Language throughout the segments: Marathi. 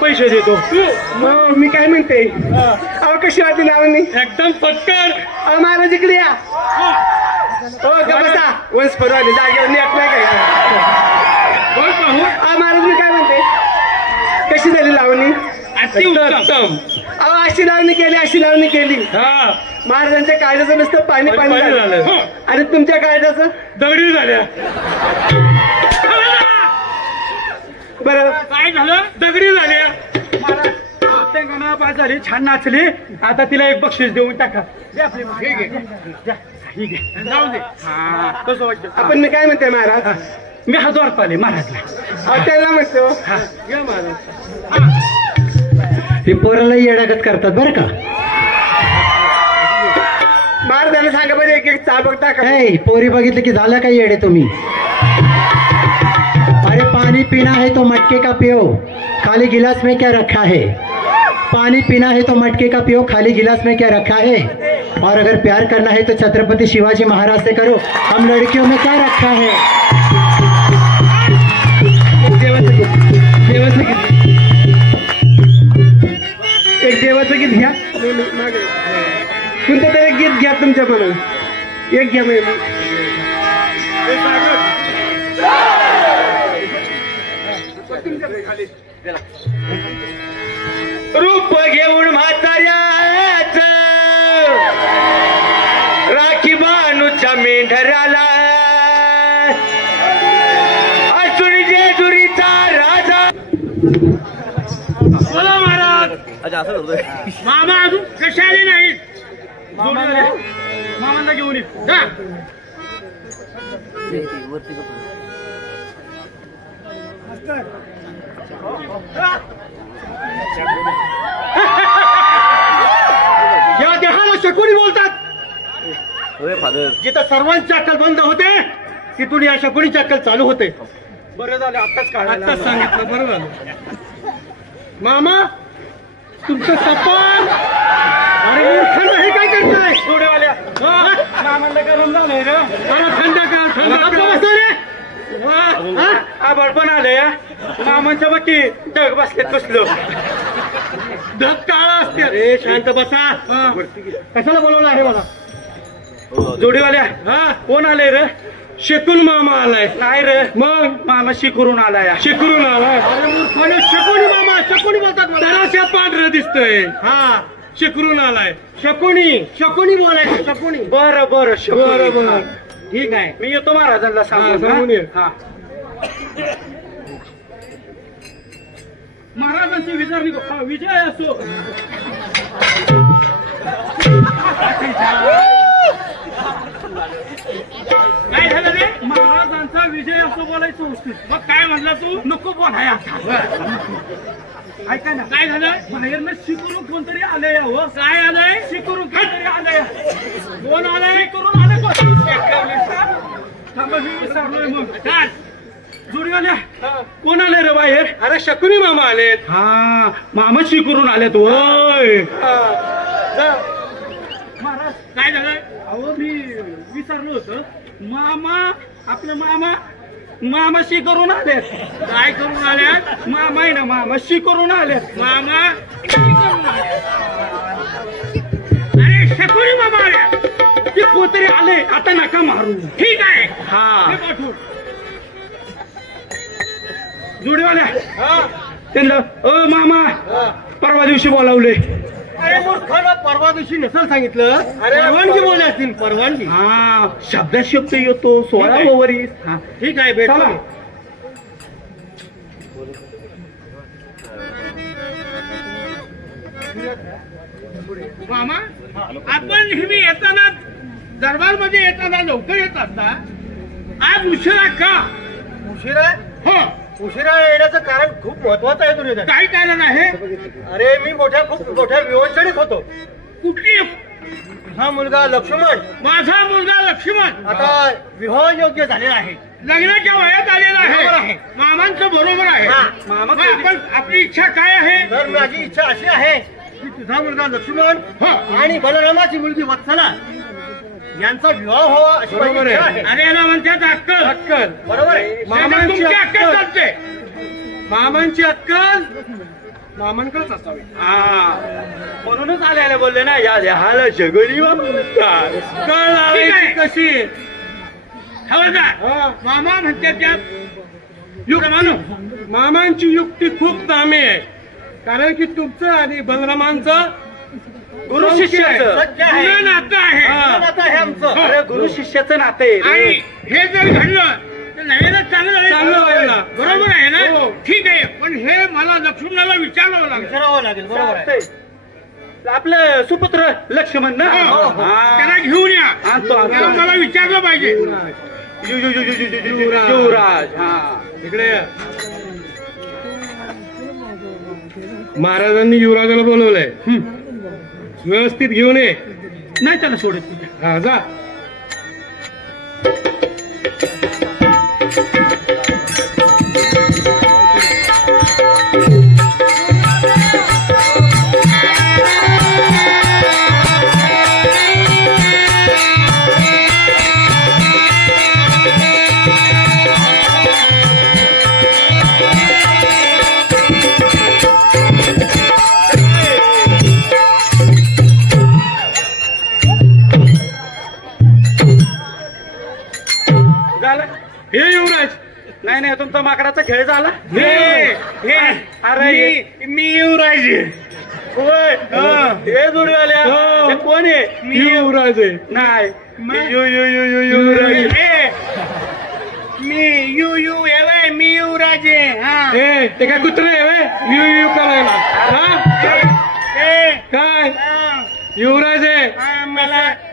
पैसे देतो. मी काय म्हणते अहो कशी वाटली लावणी? एकदम पटकन. महाराज इकडे या. हो का बसा वंश परवाले जागेवर नेट नाही काय. महाराज मी काय म्हणते कशी झाली लावणी? अतिउत्तम. अहो अशी लावणी केली अशी लावणी केली. महाराजांच्या कायद्याचं नुसतं पाणी पाणी झालं आणि तुमच्या कायद्याचं दगडी झाल्या. बरं काय झालं? दगडी झाल्या. महाराज पास झाली छान नाचली. आता तिला एक बक्षीस देऊन टाका. जाऊ दे. कसं वाटतं? आपण मी काय म्हणते महाराज मी 1000 पाले महाराजला. त्याला म्हणतो हे पोराला येडागत करतात बरं का. महाराजांना सांगा बरं एक एक चाबक टाका. पोरी बघितलं की झालं काय येडे तुम्ही. अरे पानी पीना है तो मटके का पियो, खाली गिलास में क्या रखा है. पानी पीना है तो मटके का पियो, खाली गिलास में क्या रखा है. और अगर प्यार करना है तो छत्रपति शिवाजी महाराज से करो, हम लड़कियों में क्या रखा है. एक देवाचं गीत घ्या. कोणतं तरी गीत घ्या तुमच्या म्हणून. एक घ्या रूप घेऊन म्हाताऱ्याच राखी बानूच्या मेंढराला असून जेजुरीचा राजा. बोला महाराज. मामा अजून कशाले नाही. मामांना घेऊन ये. या देहाला शकुनी बोलतात. जिथं सर्वांची अक्कल बंद होते तिथून या शकुनीची अक्कल चालू होते. बरं झालं आत्ताच सांगितलं. बरं झालं. मामा तुमचं सपान. अरे मूर्ख हे काय करताय थोड्यावाल्या. मामाला गरम झालंय रे. मला थंड का बडपण आलं या मामांच्या बाकी ढग बसलेत बसलो. ढग काळा असते. अरे शांत बसा. कशाला बोलवलं अरे मला जोडीवाल्या. कोण आलंय रे? शेकून मामा आलाय. नाही रे मग मामा शिकरून आलाय. शिकरून आलाय. शकुनी मामा. शकुनी बोलतात मला. पांढरं दिसतंय. शिकरून आलाय. शकुनी बोलायचं. शकुनी. बरं बरं ठीक आहे. मी येतो महाराजांना सांगून. महाराजांची विजय असो. काय झालं रे? महाराजांचा विजय असो बोलायचं होतं. मग काय म्हणला तू? नको बोलाय आता. ऐका ना काय झालं? बाहेरनं शिकरून कोणतरी आलंय. हो काय आलंय? शिकरून कोणतरी आलंय. कोण आलंय? करून आलंय थांबा मी विचारलोय. मग काय जोडीवाल्या कोण आले रे बाहेर? अरे शकुनी मामा आलेत. मामा शिकरून आलेत. होय महाराज काय झालं? अहो मी विचारलं होतं. मामा आपलं मामाशी करून आलेत. काय करून आल्यात? मामा आहे ना मामाशी करून आलेत. मामा अरे शकुनी मामा आले. ते कोणतरी आले. आता नका मारू. ठीक आहे. पाठवू जोडीवाल्या त्यांना. मामा परवा दिवशी बोलावले. अरे मूर्खाला परवा दिवशी नसेल सांगितलं. अरे परवानगी बोलले असतील. परवानगी हा शब्दात शब्द येतो 16 ओव्हरीस. हा ठीक आहे भेट. मामा आपण नेहमी येताना दरबार मध्ये येताना लवकर येत असता. आज उशिरा का? उशिरा? हो. उशिरा येण्याचं कारण खूप महत्वाचं आहे तुझ्या. काय कारण आहे? अरे मी खूप मोठ्या विवंचनेत होतो. कुठली? हा मुलगा लक्ष्मण. माझा मुलगा लक्ष्मण आता विवाह योग्य झालेला आहे. लग्नाच्या वयात आलेला बरोबर आहे. आहे. मामांचं बरोबर आहे. मामा मग आपण आपली इच्छा काय आहे? तर माझी इच्छा अशी आहे की तुझा मुलगा लक्ष्मण आणि बलरामाची मुलगी वत्सला यांचा विवाह व्हावा अशी माझी इच्छा आहे. अरे याला म्हणतात अक्कल. अक्कल बरोबर आहे. तुमची अक्कल चालते. मामांची अक्कल मामांकडेच असावी. म्हणूनच आल्याने बोलले ना या हाल जगली कशी हवलदार मामा म्हणते त्या मामांची युक्ती खूप दामी आहे. कारण की तुमचं आणि बलरामांचं गुरु शिष्याचं नातं आहे. आमचं गुरु शिष्याचं नातं आहे. आणि हे जर घडलं तर नवीनच चांगलं व्हायला बरोबर आहे ना. ठीक आहे पण हे मला लक्ष्मणाला विचारावं लागेल. बरोबर आहे. आपलं सुपुत्र लक्ष्मण ना त्याला घेऊन या. त्याला मला विचारलं पाहिजे. युवराज इकडे महाराजांनी युवराजाला बोलवलंय. व्यवस्थित घेऊन ये. नाही त्याला सोडत. हा जा. हे युवराज नाही तुमचा माकडाचा खेळ झाला. अरे मी युवराज होय. हे जोडीवाल्या कोण आहे? मी युवराज आहे. नाही युवराज मी यू एवय मी युवराज आहे. ते काय कुत्रे यू करायला काय युवराज आहे.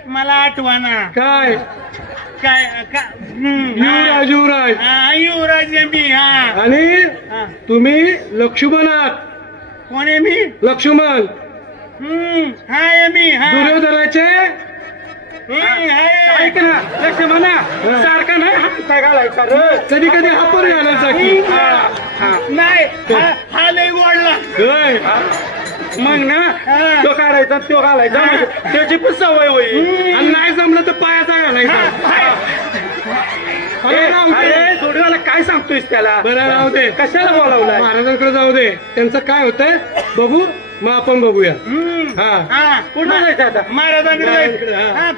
मला आठवणा काय युवराज युवराज मी. आणि तुम्ही लक्ष्मण आहात. कोण आहे मी? लक्ष्मण. मी दुर्योधनाचे ऐक ना लक्ष्मणा सारखा नाही हात घालायचा. कधी कधी हापर घालायचा की नाही. हा लय वाढला. मग ना तो काढायचा तो घालायचा. त्याची पण सवय होईल. आणि नाही जमलं तर पायाचा घालायचा. अरे जोडीवाला काय सांगतोयस त्याला? बरं राहू दे. कशाला बोलावलं? महाराजांकडे जाऊ दे. त्यांचं काय होतंय बघू. मग आपण बघूया. कुठं जायचं आता? महाराजांकडे.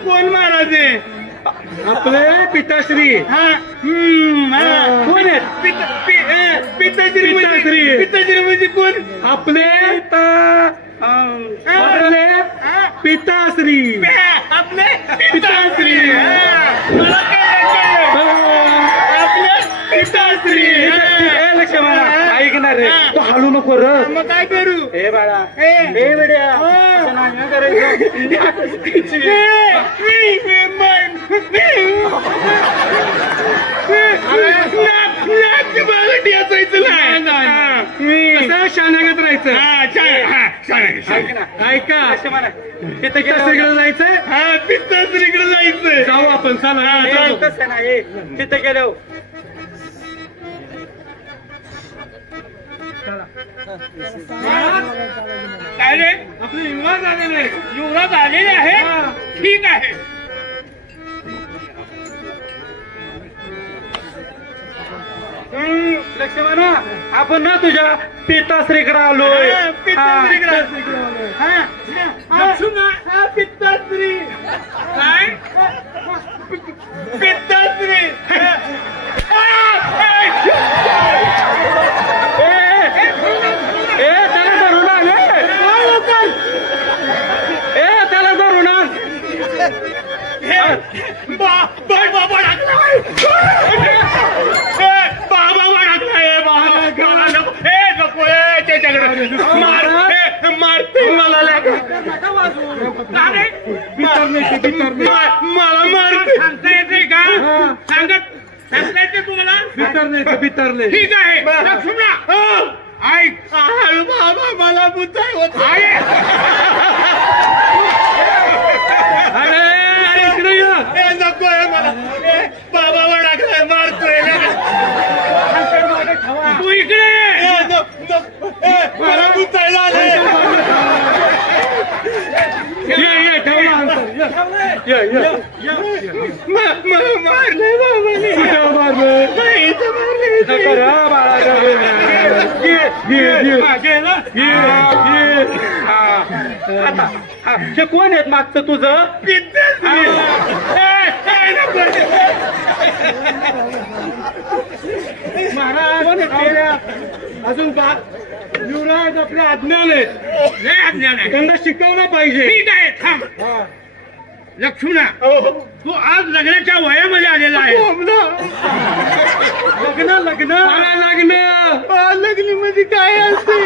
कोण महाराज आहे? आपले पिताश्री. कोण आहेत? पिताश्री म्हणजे कोण? आपले पिताश्री. आपले पिताश्री. मला आपले पिताश्री. लक्ष्मणा ऐकणार रे तो हलू नको र. मग काय करू? हे बाळा हे वेड्या शानागत राहायचं. ऐका तिथं पिताश्रीकडे जायचंय. पिताश्रीकडे जायचंय. जाऊ आपण. चला तिथे गेलो. अरे आपले युवराज आलेले. युवराज आलेले आहे. ठीक आहे. लक्ष्मणा आपण ना तुझ्या पिताश्रीकडे आलोय. पिताश्रीकडे. पिताश्री काय? पिताश्री. त्याला धरून आले. बाबा टाकलाय नको त्याच्याकडे मारते मला मला मारते सांगता येते का सांगता येते तुम्हाला बितरले ठीक आहे लक्ष्मणा ऐक हळू बाबा मला बुद्धाय होत अरे इकडे ये नकोय मला बाबा वडाकडे मारतोय तू इकडे मला बुद्धाय झालंय ये ठेवला मारले ते कोण आहेत मागचं तुझं अजून का युवराज आपले अज्ञान आहेत लय अज्ञान आहे त्यांना शिकवलं पाहिजे ठीक आहे थांब लक्ष्मणा तू आज लग्नाच्या वयामध्ये आलेला आहे लग्न मध्ये काय असते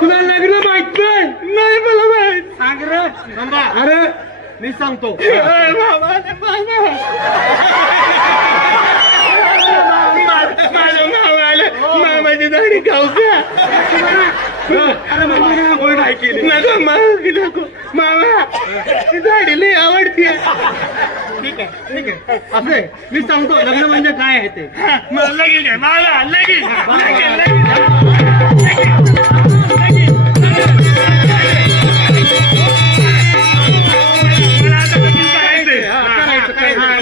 तुला लग्न माहित नाही मला माहित सांग रे अरे मी सांगतो मामाची दाढी खाऊ का अरे मामा ऐकली नको मामा दाढी लई आवडती ठीक आहे असं मी सांगतो लग्न म्हणजे काय आहे ते लगीन आहे मला लगीन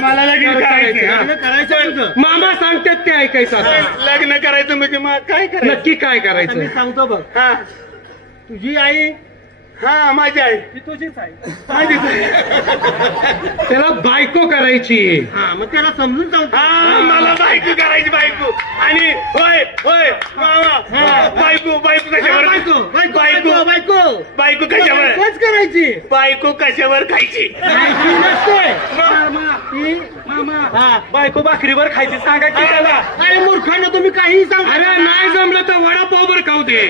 मला लगीन करायचं मामा सांगतात ते ऐकायचं लग्न करायचं म्हणजे काय करायचं नक्की काय करायचं मी सांगतो बघ हा तुझी आई हा माझी आई तुझीच आई त्याला बायको करायची हा मग त्याला समजून सांगतो हा मला बायको करायची बायको आणि होय होय मामा बायको कशावर बायको बायको कशावर करायची बायको कशावर खायची मामा बायको भाकरीवर खायची सांगा की त्याला अरे मूर्खांना तुम्ही काही सांगा अरे नाही जमलं तर वडापाववर खाऊ दे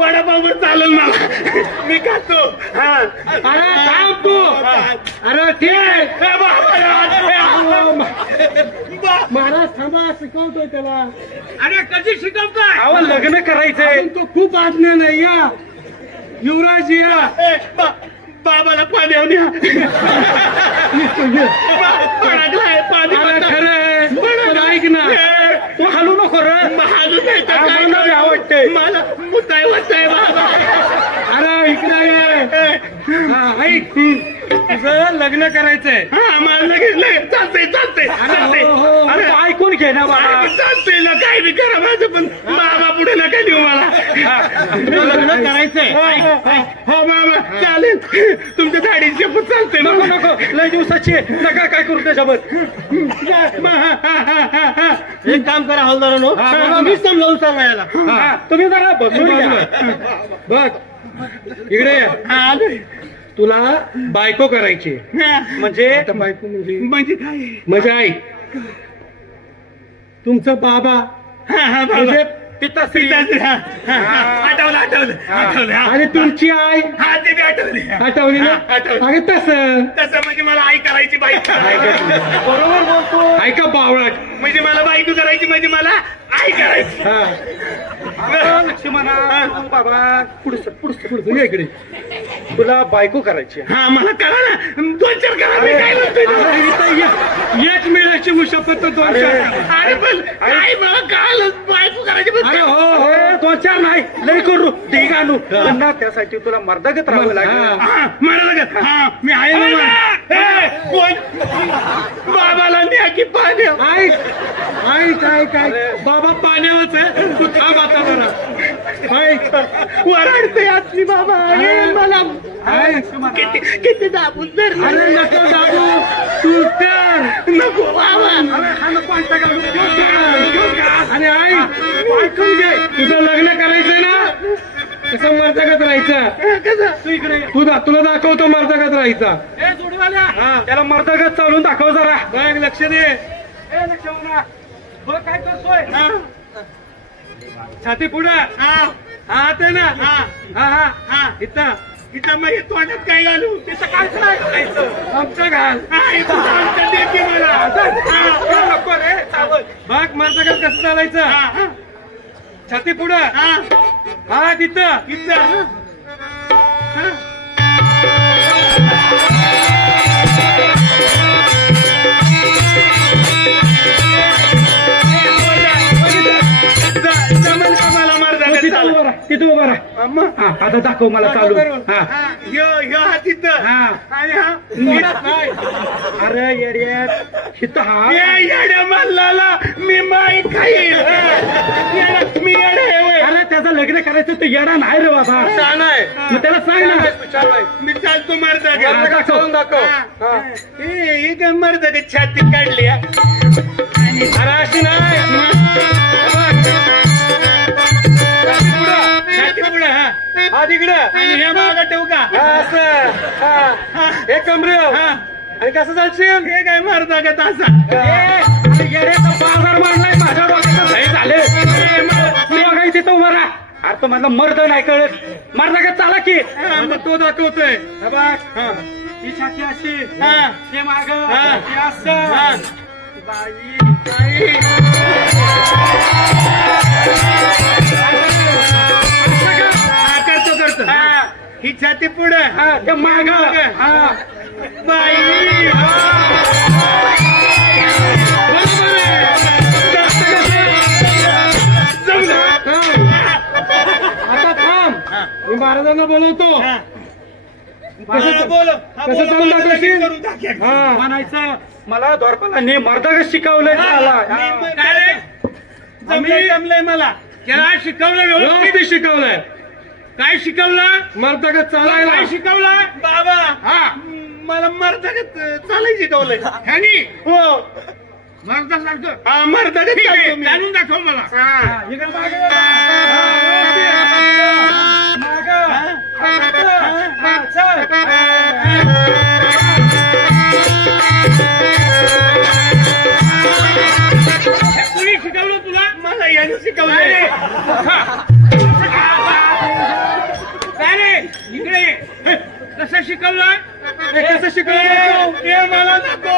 वडापाववर चालेल मला मी खातो अरे थांब तू अरे ठीक महाराज थांबा शिकवतोय त्याला अरे कधी शिकवताय अहो लग्न करायचंय तो खूप आज्ञा नाही या युवराज या बाबाला पाणी खरं ऐक ना तू हलू नको रे आवडते मला मुताय वाटतंय बाबा अरे इकडे ऐक तुझं लग्न करायचंय हा मला लगेच चालतंय अरे ऐकून घे ना बाबा चालतंय ना काय बी करा माझं पण बाबा पुढे नका देऊ मला लग्न करायचंय हो मामा चालेल तुमच्या गाडीची शपथ चालते नको लय दिवसाची नका काय करू त्याच्यावर एक काम करा हलदारानो मी समजावून सांगायला तुम्ही जरा बसून बघ इकडे तुला बायको करायची म्हणजे बायको म्हणजे काय म्हणजे आई तुमचं बाबा म्हणजे आठवलं आणि तुमची आई हा ते बी आठवली ना अरे तसं म्हणजे मला आई करायची बायको बरोबर बोलतो ऐका बावळाट म्हणजे मला बायको करायची म्हणजे मला आई करायची लक्ष्मणा बाबा पुढचं इकडे तुला बायको करायची हा मला करा ना 2-4 करा मी काय म्हणतोय एक मिळायची शपथ 2-4 अरे पण आई मला कळालं बायको करायची अरे हो 2-4 नाही लई करू ठीक आणू पण त्यासाठी तुला मर्दागत राहावं लागेल लागत हा मी आहे कोण बाबाला न्या की पाणी ऐक बाबा पाण्यावरच आहे तू थांब आता जरा वराडते आतली बाबा मला किती दाबून तर अरे नको दाबू तू तर नको बाबा आणि आई ऐकून घे तुझं लग्न करायचंय ना कसं मर्दागत राहायचं तू इकडे ये. तुला दाखवतो मर्दागत राहायचा. ए जोडीवाल्या त्याला मर्दागत चालून दाखव जरा. बघ लक्ष दे. ए लक्ष म्हणा बघ काय करतोय. छाती पुढं. हा ते ना. हा इथं मग तोंडात काय घालू तिथं काय करायचं आमचं घाल. मला नको रे चावल. बघ मर्दागत कसं चालायचं. छाती पुढं. हा तिथं. जमल का मला मारदा तिथं उभा राहा. आता दाखव मला चालू. हा तिथं आणि हा तोंडात नाही. अरे येड्यात इथं हा येड्या मारला मी माई खाईल. मी येडा आहे. अरे त्याचं लग्न करायचं तर येडा नाही रे बाबा. छान आहे. मग त्याला सांग ना. मी चालतो मारदा दाखव. ही काय मारदा का छाती काढली. अरे अशी नाही. हा तिकडं आणि हे मागं ठेवू का असं. एक कमरे आणि कसं चालशील. हे काय मारदा का तासा येड्याचा बाजार मांडलाय माझ्या डोक्याचं सही झाले. मी बघा तिथं उभा राहा. अरे तो माझा मर्द नाही कळत. मर्दा का चाला की तो दाखवतोय. ही छाती अशी हे माग असं. करतो ही छाती पुढं ते माग बाई. आता थांब मी महाराजांना बोलवतो. कसं चालू दाखवशील. म्हणायचं मला धोरपाला ने मर्दागत शिकवलंय. जमलंय मला. त्याला शिकवलं व्यवस्थित शिकवलंय. काय शिकवलं. मर्दागत चालायला काय शिकवलं बाबा. मला मर्दागत चालाय शिकवलंय. ह्यानी हो मर्दासारखं मर्दागत जाणून दाखव मला. कुणी शिकवलं तुला. मला याने शिकवलं. इकडे कसं शिकवलं. कसं शिकवलं. मला नको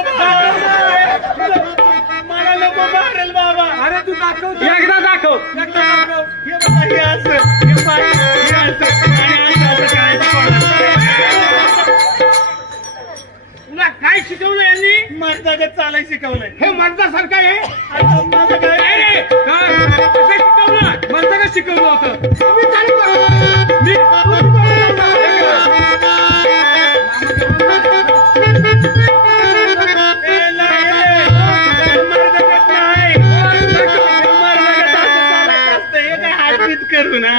मला नको मारेल बाबा. अरे तू दाखव. एकदा दाखव. हे बघा हे असं तुला काय शिकवलं यांनी. मर्दागत चालाय शिकवलंय. हे मर्दासारखं आहे. माझं काय कसं शिकवलं. मर्दागत शिकवलं होतं. तुम्ही चालू करा. करू ना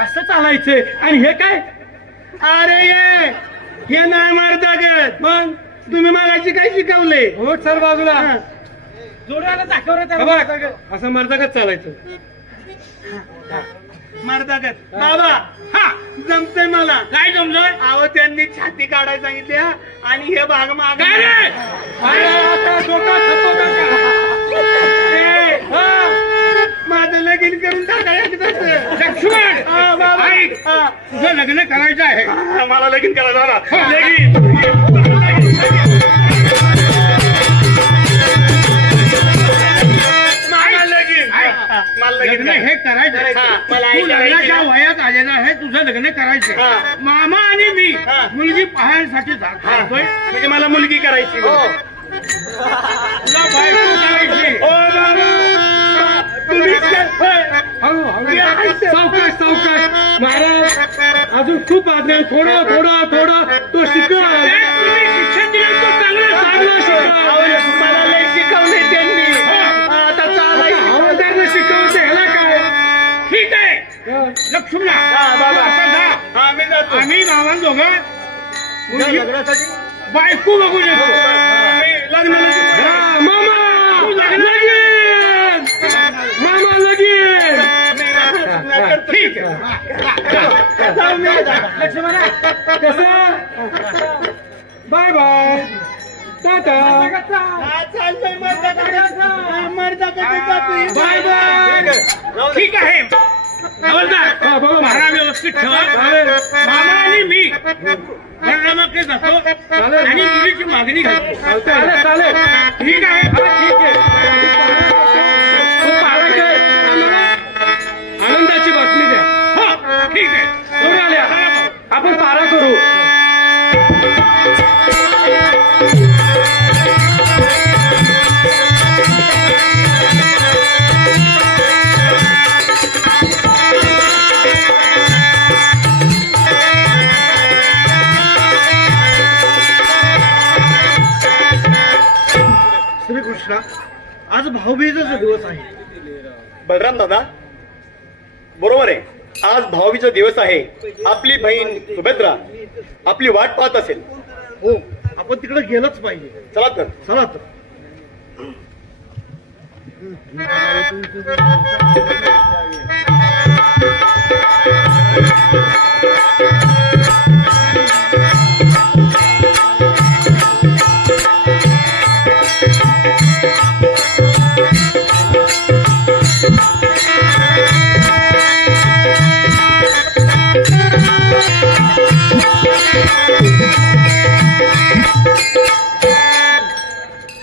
असं चालायचंय. आणि हे काय. अरे हे नाही मर्दागत. मग तुम्ही मगाशी काय शिकवले. हो सर बाजूला. जोड्याला दाखव. असं मर्दागत चालायचं. मर्दागत बाबा. जमतंय मला. काय जमलंय. अहो त्यांनी छाती काढायला सांगितल्या आणि हे भाग माग. माझं लगीन करून टाकायचं. लक्ष्मण बाबा तुझं लग्न करायचं आहे. मला लगीन करायचं झाला. लगीन लग्न हे करायचं. तू लग्नाच्या वयात आलेला आहे. तुझं लग्न करायचं. मामा आणि मी मुलगी पाहण्यासाठी जातोय. म्हणजे मला मुलगी करायची. तुला बायको करायची. सावकाश सावकाश. महाराज अजून खूप आज्ञा. थोडं थोडं थोडं तो शिकव. शिक्षण दिलं तो चांगलं शिकव. मला लय शिकवले त्यांनी. आता चालायचं हवालदारने शिकवते. ह्याला काय. ठीक आहे. लक्ष्मणा आम्ही भावान दोघं बायको बघून येतो. मामा लगीन. मामा लगीन. ठीक आहे जाऊ मी. लक्ष्मणा कसं बाय बाय टाटा. चालतंय बाय बाय. ठीक आहे हवलदार मारा व्यवस्थित ठेवा. मामा आणि मी बलरामाकडे जातो आणि मुलीची मागणी घालतो. चालेल चालेल. ठीक आहे. ठीक आहे. आनंदाची बातमी द्या. हो ठीक आहे. तुम्ही आल्या आपण पारा करू. श्रीकृष्णा, आज भाऊबीजेचा दिवस आहे. बलराम दादा बरोबर आहे. आज भाऊबीजेचा दिवस आहे. आपली बहीण सुभद्रा आपली वाट पाहत असेल. हो, आपण तिकडे गेलंच पाहिजे. चला तर. चला तर.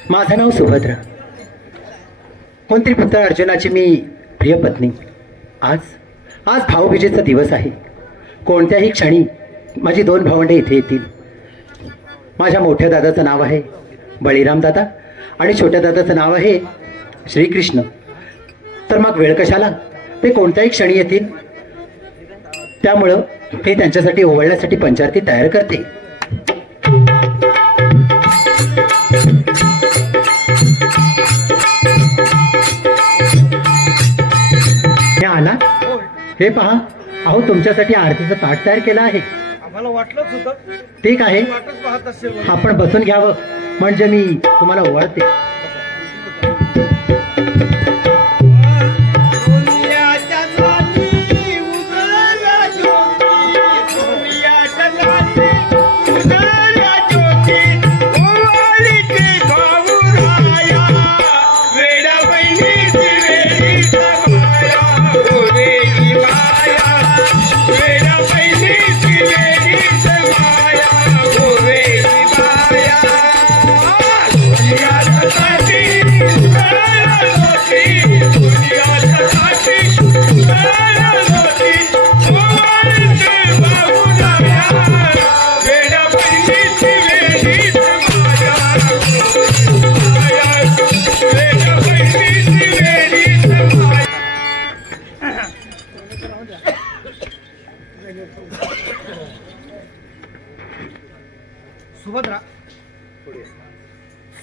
माझं नाव सुभद्रा, पुत्र अर्जुनाची मी प्रिय पत्नी. आज भाऊबीजेचा दिवस आहे. कोणत्याही क्षणी माझी 2 भावंडे इथे येतील. माझ्या मोठ्या दादाचं नाव आहे बळीराम दादा आणि छोट्या दादाचं नाव आहे श्रीकृष्ण. तर मग वेळ कशाला, ते कोणत्याही क्षणी येतील. त्यामुळं हे त्यांच्यासाठी ओवाळण्यासाठी पंचारती तयार करते. आला हे पहा. अहो तुमच्यासाठी आरतीचं ताट तयार केलं आहे. आम्हाला वाटलंच होतं. ठीक आहे, वाटच पाहत असेल. आपण बसून घ्यावं म्हणजे मी तुम्हाला ओवाळते.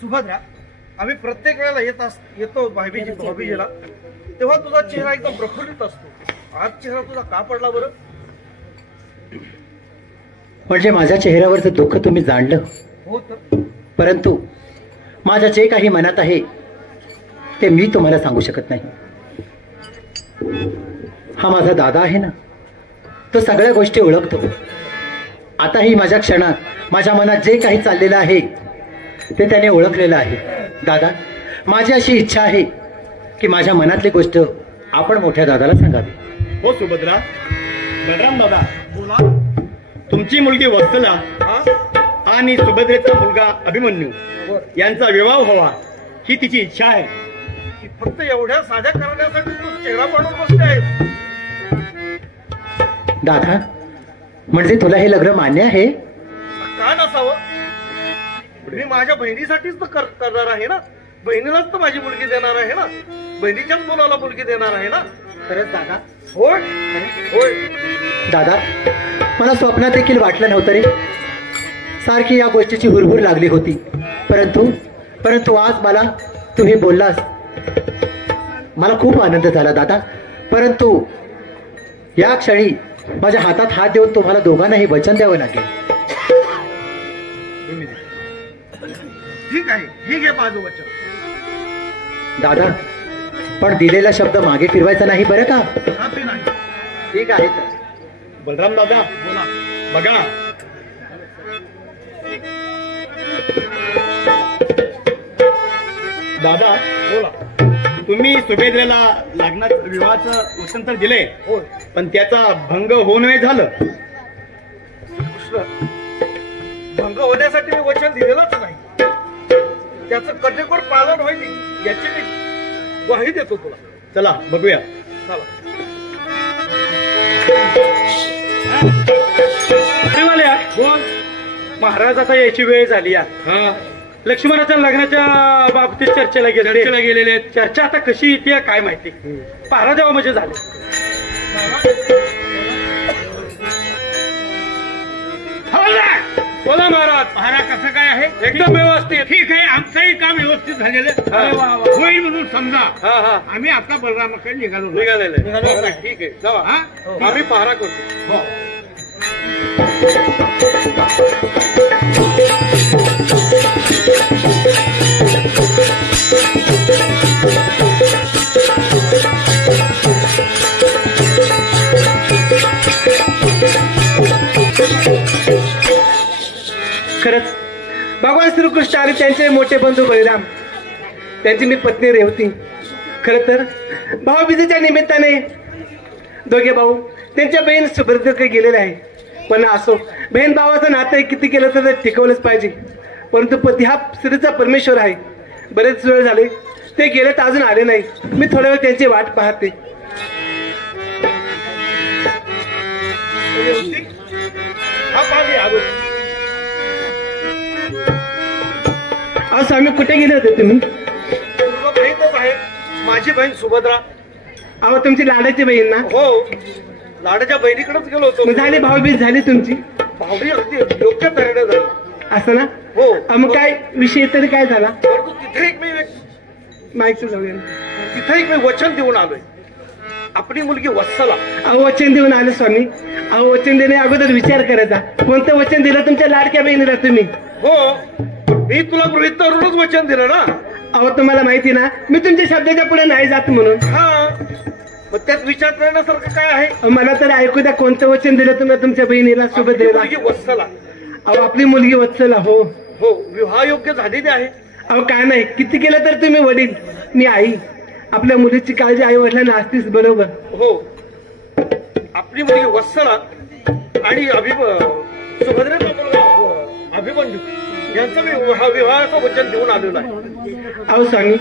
सुभद्रा, आम्ही प्रत्येक वेळेला येतो भाऊबीजेला, तेव्हा तुझा चेहरा एकदम प्रफुल्लित असतो. आज चेहरा तुझा का पडला बरं? म्हणजे माझ्या चेहऱ्यावरचं दुःख तुम्ही जाणलं. हो तर. परंतु माझ्या जे काही मनात आहे ते मी तुम्हाला सांगू शकत नाही. हा माझा दादा आहे ना, तो सगळ्या गोष्टी ओळखतो. आताही माझ्या क्षणात माझ्या मनात जे काही चाललेलं आहे ते त्याने ओळखलेलं आहे. दादा, माझी अशी इच्छा आहे की माझ्या मनातली गोष्ट आपण मोठ्या दादाला सांगावी. हो सुभद्रा. बलराम दादा, बोला. तुमची मुलगी वत्सला आणि सुभद्रेचा मुलगा अभिमन्यू यांचा विवाह व्हावा ही तिची इच्छा आहे. फक्त एवढ्या साध्या करण्यासाठी तू चेहरा बनवून बसले आहेस. दादा, म्हणजे तुला हे लग्न मान्य आहे? का नसावं? मी माझ्या बहिणीसाठीच तर करणार आहे ना. बहिणीलाच तर माझी मुलगी देणार आहे ना. बहिणीच्याच मुलाला मुलगी देणार आहे ना. खरंच दादा? होय होय. दादा, मला स्वप्नात देखील वाटलं नव्हतं रे. सारखी या गोष्टीची हुरहुर लागली होती. परंतु आज मला तू हे बोललास, मला खूप आनंद झाला दादा. परंतु या क्षणी माझ्या हातात हात देऊन तुम्हाला दोघांनाही वचन द्यावं लागेल. ठीक आहे, हे घे माझं वचन. दादा, पण दिलेला शब्द मागे फिरवायचा नाही बरं का? नाही. ठीक आहे बलराम दादा बोला. बघा दादा बोला. तुम्ही सुभेद्रेला लग्नाचं विवाहाचं वचन तर दिले, पण त्याचा भंग होऊ नये झालं. भंग होण्यासाठी मी वचन दिलेलंच नाही. त्याचं कटेकोर पालन होईल याची मी ग्वाही देतो तुला. चला बघूया. चला. बोल. महाराज आता यायची वेळ झाली आहे. लक्ष्मणाच्या लग्नाच्या बाबतीत चर्चेला गेलेले. चर्चा आता कशी येते काय माहिती. पहारा देवा म्हणजे झाले. बोला महाराज. पहारा कसं काय आहे? एकदम व्यवस्थित. ठीक आहे, आमचंही काम व्यवस्थित झालेलं होईल म्हणून समजा. आम्ही आता बलरामाकडे निघालेले. ठीक आहे जावा. आम्ही पहारा करतो. खरंच भगवान श्रीकृष्ण आणि त्यांचे मोठे बंधू बळीराम, त्यांची मी पत्नी रेवती. खरं तर भाऊबीजेच्या निमित्ताने दोघे भाऊ त्यांच्या बहीण सुभद्रेकडे गेलेले आहे. पण असो, बहीण भावाचं नातं किती केलं तर टिकवलंच पाहिजे. परंतु पती हा स्त्रीचा परमेश्वर आहे. बरेच वेळ झाले ते गेले तर अजून आले नाही. मी थोड्या वेळ त्यांची वाट पाहते. स्वामी कुठे गेले होते तुम्ही? बहीणच आहे माझी बहीण सुभद्रा. अहो तुमची लाडाची बहीण ना? हो, लाडाच्या बहिणीकडेच गेलो होतो. झाली भाऊबीज झाली तुमची? भावडी अगदी योग्य तऱ्हेने झाली. असं ना? हो. मग काय विषय तरी काय झाला? तिथे एक मी माहिती जाऊया. तिथे एक मी वचन देऊन आलोय. आपली मुलगी वत्सला. अहो वचन देऊन आले स्वामी. अहो वचन देणे अगोदर विचार करायचा. कोणतं वचन दिलं तुमच्या लाडक्या बहिणीला तुम्ही? हो, मी तुला गृहीत धरूनच वचन दिलं ना. अहो तुम्हाला माहिती ना मी तुमच्या शब्दाच्या पुढे नाही जात म्हणून. हा, मग त्यात विचार करण्यासारखं काय आहे? मला तर ऐकू द्या, कोणतं वचन दिलं तुम्ही तुमच्या बहिणीला सुभद्रेला? मुलगी वत्सला. अहो आपली मुलगी वत्सला. हो हो, विवाह योग्य झालेली आहे. अहो काय नाही, किती केलं तर तुम्ही वडील, मी आई. आपल्या मुलीची काळजी आई वडिलांना असतीच बरोबर. हो, आपली मुलगी वत्सला आणि सुभद्रेचा मुलगा अभिमन्यू यांचं मी विवाहाचं वचन देऊन आलेलं आहे. अहो स्वामी,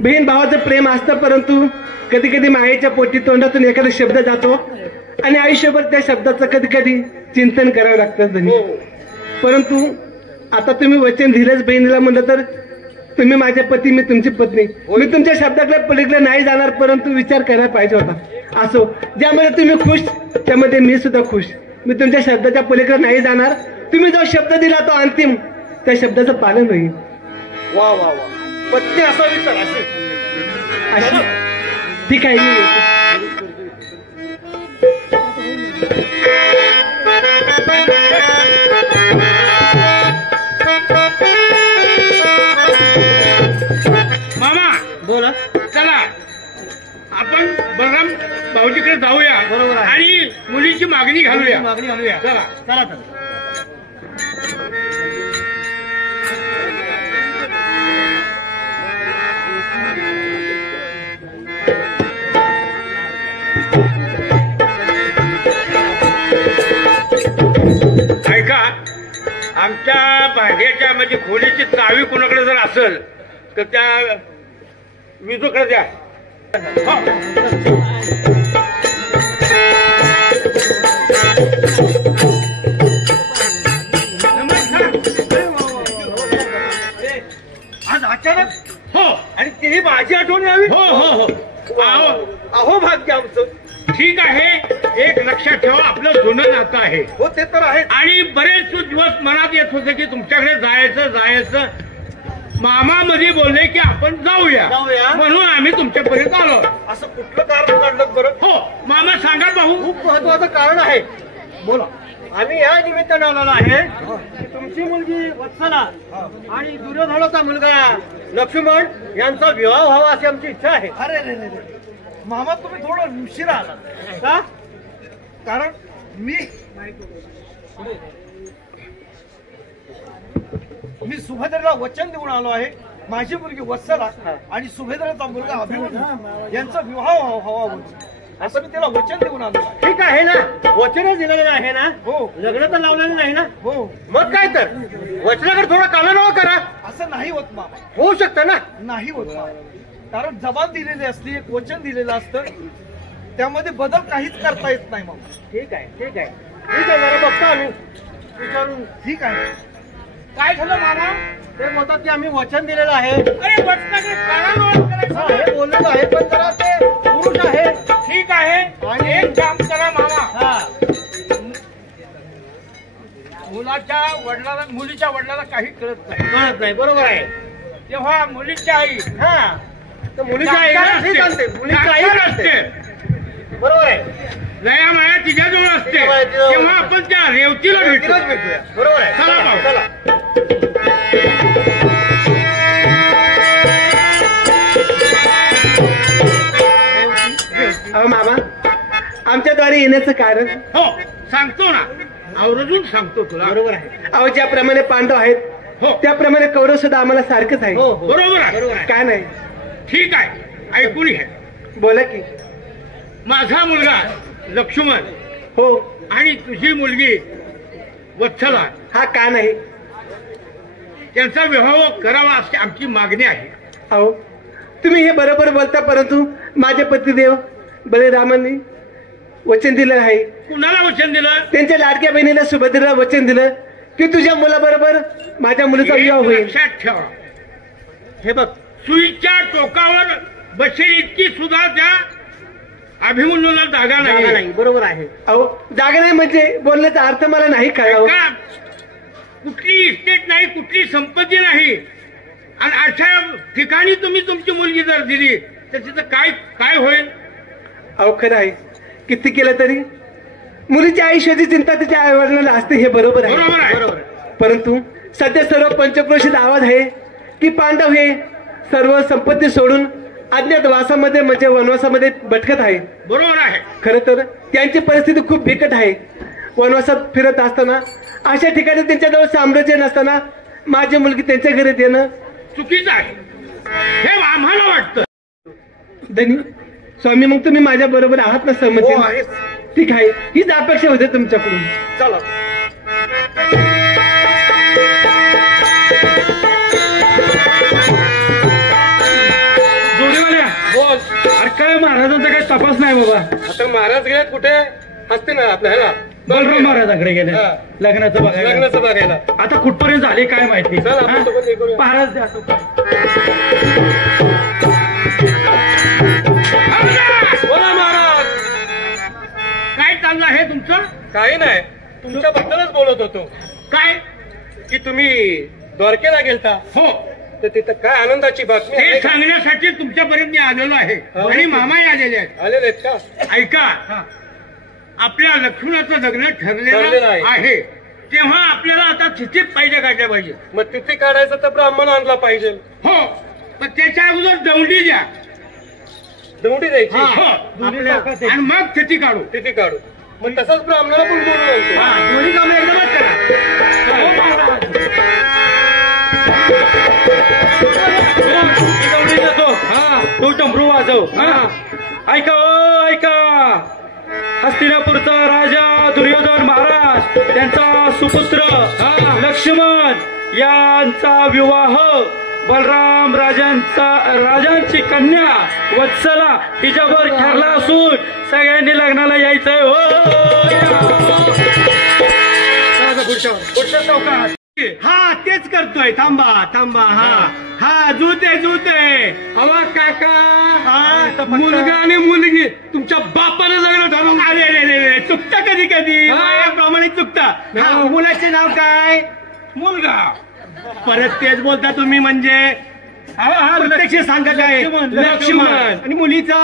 बहीण भावाचं प्रेम असतं, परंतु कधी कधी मायेच्या पोटी तोंडातून एखादा शब्द जातो आणि आयुष्यभर त्या शब्दाचं कधी कधी चिंतन करावं लागतं. परंतु आता तुम्ही वचन दिलंच बहिणीला म्हणलं तर तुम्ही माझे पती, मी तुमची पत्नी. मी तुमच्या शब्दाकडे पलीकडे नाही जाणार, परंतु विचार करायला पाहिजे होता. असो, ज्यामध्ये तुम्ही खुश त्यामध्ये मी सुद्धा खुश. मी तुमच्या शब्दाच्या पलीकडे नाही जाणार. तुम्ही जो शब्द दिला तो अंतिम, त्या शब्दाचं पालन होईल. वा वा वा, पत्नी असा विचार असेल. ठीक आहे. मामा बोला. चला आपण बलराम भाऊजीकडे जाऊया. बरोबर आहे. आणि मुलीची मागणी घालूया. चला चला. ऐका, आमच्या भाग्याच्या म्हणजे खोलीची चावी कोणाकडे जर असेल तर त्या विजूकडे द्या. आज अचानक? हो. आणि तेही माझी आठवण यावी. हो हो हो. अहो भाग्य आमचं. ठीक आहे, एक लक्षात ठेवा, आपलं जुनं नातं आहे. हो ते तर आहे. आणि बरेच दिवस मनात येत होते की तुमच्याकडे जायचं. मामा मध्ये बोलले की आपण जाऊया, म्हणून आम्ही तुमच्यापर्यंत आलो. असं कुठलं कारण काढलं बरं? हो मामा सांगा भाऊ. खूप महत्वाचं कारण आहे. बोला. आम्ही या निमित्ताने आलेलो आहे की तुमची मुलगी वत्सला आणि दुर्योधनाचा मुलगा लक्ष्मण यांचा विवाह व्हावा अशी आमची इच्छा आहे. अरे रे रे, मामा तुम्ही थोडं उशिरा आला का? कारण मी सुभद्रेला वचन देऊन आलो आहे, माझी मुलगी वत्सला आणि सुभद्रेचा मुलगा अभिमन्यू यांचा विवाह हवा होता, असं मी त्याला वचन देऊन आलो आहे. ठीक आहे ना, वचनच दिलेलं आहे ना. हो, लग्न तर लावलेलं नाही ना. हो. मग काय तर वचनाकडे थोडा कालावधी करा. असं नाही होत मामा, होऊ शकतं ना. नाही होत मामा, कारण जबान दिलेली असली, एक वचन दिलेलं असतं, त्यामध्ये बदल काहीच करता येत नाही मामा. ठीक आहे, ठीक आहे, ठीक आहे. जरा बघतो आम्ही विचारून. ठीक आहे. काय झालं मामा? ते बोलतात की आम्ही वचन दिलेलं आहे. अरे वचनाकडे कानावर करायचं. हा, हे बोललेलं आहे, पण जरा ते पुरुष आहे. ठीक आहे. आणि एक काम करा मामा, हा, मुलीच्या वडिलाला काही कळत नाही. कळत नाही. बरोबर आहे. तेव्हा मुलीची आई हा, तर मुलीची आई जाणकार ठीक असते, मुलीची आई जाणकार असते. बरोबर आहे. दया माया तिच्याजवळ असते, तिच्याजवळ. तेव्हा आपण त्या रेवतीला भेटू. तिलाच भेटूया. बरोबर आहे. चला भाऊ. चला. मामा, आमच्याद्वारे येण्याचं कारण. हो, सांगतो ना, आवर्जून सांगतो तुला. बरोबर आहे. अहो, ज्याप्रमाणे पांडव आहेत, हो, त्याप्रमाणे कौरव सुद्धा आम्हाला सारखंच आहे. बरोबर आहे. काय नाही. ठीक आहे, ऐकून घे. बोला की. माझा मुलगा लक्ष्मण हो. आणि तुझी मुलगी वत्सला, हा, का नाही. त्यांचा विवाह करावा अशी आमची मागणी आहे. अहो, तुम्ही हे बरोबर बोलता, परंतु माझे पतिदेव बलिरामांनी वचन दिलं आहे. कुणाला वचन दिलं? त्यांच्या लाडक्या बहिणीला सुभद्रेला वचन दिलं की तुझ्या मुलाबरोबर माझ्या मुलीचा विवाह एक होईल. लक्षात ठेवा, हे बघ, सुईच्या टोकावर बसेल इतकी सुद्धा त्या अभिमन्यूला जागा जागा नाही. नाही. बरोबर आहे. अहो, जागा नाही म्हणजे बोलण्याचा अर्थ मला नाही कळला. का? कुठली इस्टेट नाही, कुठली संपत्ती नाही, आणि अशा ठिकाणी तुम्ही तुमची मुलगी जर दिली तर तिथं काय काय होईल? अहो, खरं आहे. किती केलं तरी मुलीच्या आयुष्याची चिंता तिच्या आई वडिलांना असते, हे बरोबर बरोबर आहे. आहे. परंतु सध्या सर्व पंचक्रोशीत आवाज आहे की पांडव हे सर्व संपत्ती सोडून अज्ञात वासामध्ये म्हणजे वनवासामध्ये भटकत आहे. बरोबर आहे. खरं तर त्यांची परिस्थिती खूप बिकट आहे. वनवासात फिरत असताना अशा ठिकाणी त्यांच्याजवळ साम्राज्य नसताना माझी मुलगी त्यांच्या घरी देणं चुकीचं आहे, हे आम्हाला वाटतं. धनी स्वामी, मग तुम्ही माझ्या बरोबर आहात ना सहमती? हो, आहेच. ठीक आहे, हीच अपेक्षा होते तुमच्याकडून. चला. जोडीवाल्या, बोल. अरे काय महाराजांचा काही तपास नाही बाबा. आता महाराज गेले कुठे असते ना आपल्या ह्याला बलराम महाराजांकडे गेले हा. लग्नाचं बघायला. लग्नाचं बघायला. आता कुठपर्यंत झाले काय माहिती. चल, आपण हा? सोबत हे करूया. महाराज द्या. बोला महाराज. काय चाललं आहे तुमचं? काही नाही, तुमच्याबद्दलच बोलत होतो. काय? की तुम्ही द्वारकेला गेलता, हो, तर तिथं काय आनंदाची बातमी ते आहे का? सांगण्यासाठी तुमच्यापर्यंत मी आलेलो आहे हो. आणि मामाही आलेले आहेत. आलेले आहेत का? ऐका, आपल्या लक्ष्मणाचं लग्न ठरलेलं ठरलेलं आहे. आहे, तेव्हा आपल्याला आता तिथेच पाहिजे काढल्या पाहिजे. मग तिथे काढायचं तर ब्राह्मण आणला पाहिजे. हो, पण त्याच्या अगोदर दौंडी द्या. दौंडी द्यायची. हो, आणि मग तिथे काढू. तिथे काढू. मग तसंच ब्राह्मणाला पण बोलून आणतो. हा, दोन्ही कामं एकदमच करा. हा, तो डमरू वाजव. हा, ऐका ओ, ऐका. हस्तिनापूरचा राजा दुर्योधन महाराज त्यांचा सुपुत्र लक्ष्मण यांचा विवाह बलराम राजांची कन्या वत्सला हिच्यावर ठरला असून सगळ्यांनी लग्नाला यायचंय. हो, पुढच्या चौकात. हा, तेच करतोय. थांबा थांबा. हा, जुते अवा काका, हा, मुलगा आणि मुलगी तुमच्या बापाने लग्न ठरवून. अरे चुकता कधी कधी प्रमाणे चुकता. मुलाचे नाव काय? मुलगा. परत तेच बोलता तुम्ही म्हणजे. प्रत्यक्ष सांगा काय? लक्ष्मण. आणि मुलीचा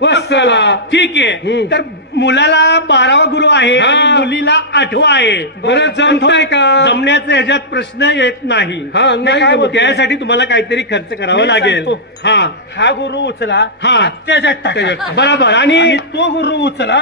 वत्सला. ठीक आहे. तर मुलाला 12वा गुरु आहे आणि मुलीला 8वा आहे. बरं, जमताय का? जमण्याचा ह्याच्यात प्रश्न येत नाही. नाही काय जमत. त्यासाठी तुम्हाला काहीतरी खर्च करावा मी लागेल. सांगतो. हा हा गुरु उचला, हा, त्याच्यात टाका. बरोबर. आणि तो गुरु उचला